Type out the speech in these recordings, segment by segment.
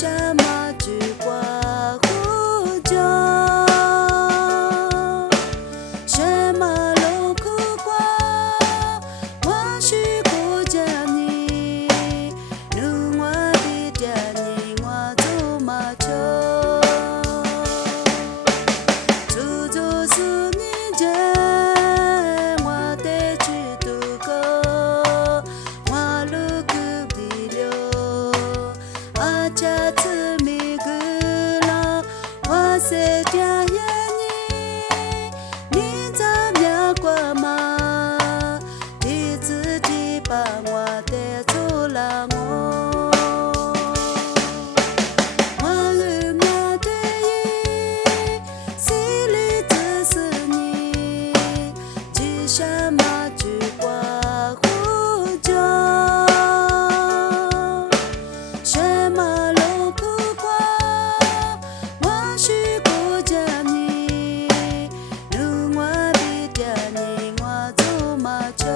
什么烛光呼救？什么路苦过？我是顾着你，如我比着你，我怎么求？足足是你着，我得去度过，我路苦的流，这次米格了，我是家人你怎么过吗？你自己把我带走了我。我有面对心里只是你，只什么烛光呼救？什么路苦过？我是顾着你，如我比着你，我怎么求？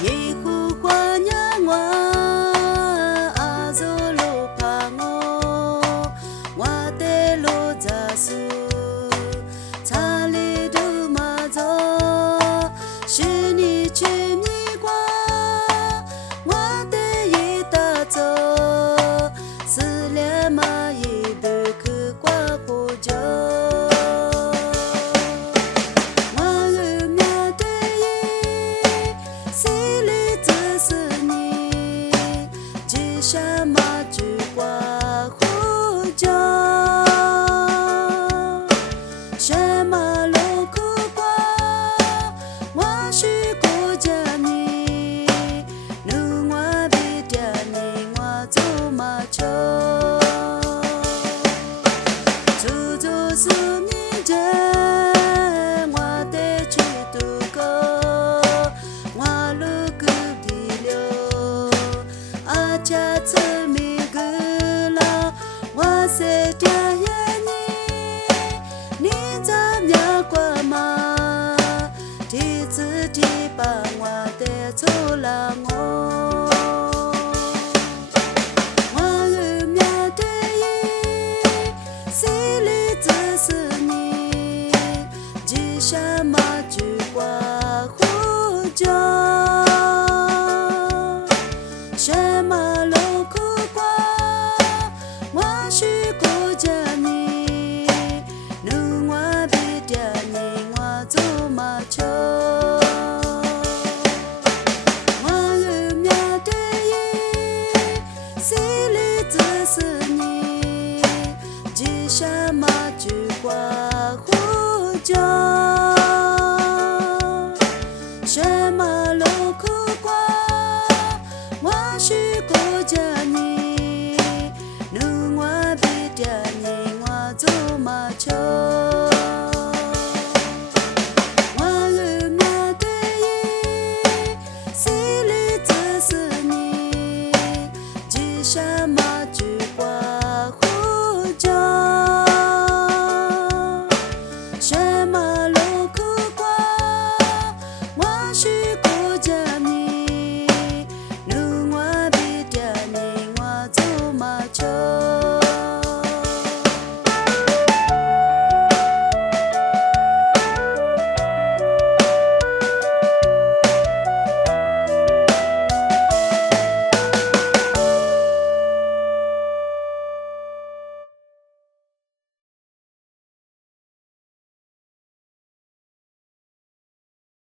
一壶花酿我阿祖路旁我，我的路在树，查理都马走，是你去你过，我的一大走，思念嘛一度去过不久。什么烛光呼救？什么路苦过？我是顾着你，如我比着你，我怎么求？足足是你着，我得去度过，我路苦的流。这次米格了，我是家人你怎么过吗？你自己把我带走了我。我有面对心里只是你，只什么烛光呼救？什么路苦过？我是顾着你，如我比着你，我怎么求？我有面对心里只是你，只什么烛光呼救？什么路苦过？我是顾着你，如我比着你，我怎么求？我有面对心里只是你，只什么烛光？